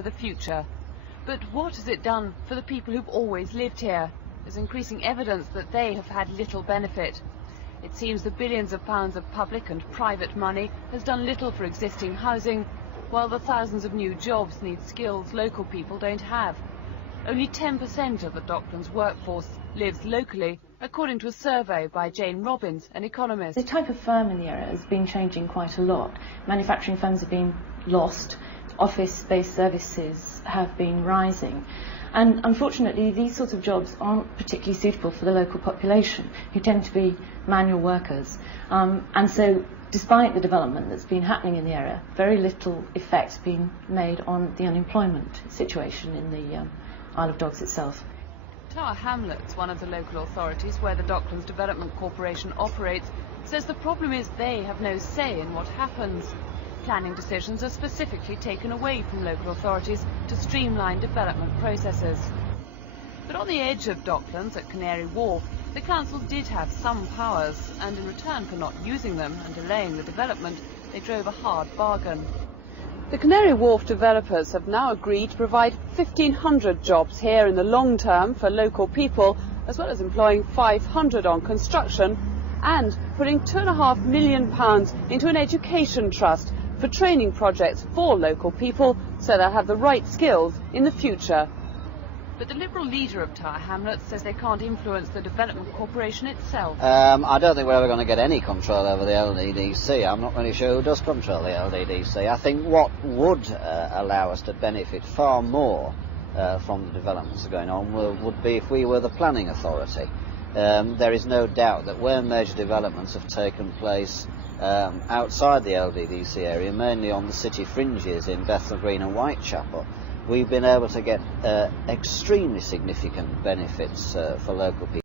for the future. But what has it done for the people who've always lived here? There's increasing evidence that they have had little benefit. It seems the billions of pounds of public and private money has done little for existing housing, while the thousands of new jobs need skills local people don't have. Only 10% of the Docklands workforce lives locally, according to a survey by Jane Robbins, an economist. The type of firm in the area has been changing quite a lot. Manufacturing firms have been lost, office-based services have been rising, and unfortunately these sorts of jobs aren't particularly suitable for the local population, who tend to be manual workers. And so despite the development that's been happening in the area, very little effect's been made on the unemployment situation in the Isle of Dogs itself. Tower Hamlets, one of the local authorities where the Docklands Development Corporation operates, says the problem is they have no say in what happens. Planning decisions are specifically taken away from local authorities to streamline development processes. But on the edge of Docklands at Canary Wharf, the council did have some powers, and in return for not using them and delaying the development, they drove a hard bargain. The Canary Wharf developers have now agreed to provide 1,500 jobs here in the long term for local people, as well as employing 500 on construction and putting £2.5 million into an education trust for training projects for local people so they'll have the right skills in the future. But the Liberal leader of Tower Hamlets says they can't influence the Development Corporation itself. I don't think we're ever going to get any control over the Lddc. I'm not really sure who does control the Lddc. I think what would allow us to benefit far more from the developments that are going on would be if we were the planning authority. There is no doubt that where major developments have taken place outside the Lddc area, mainly on the city fringes in Bethnal Green and Whitechapel, we've been able to get extremely significant benefits for local people.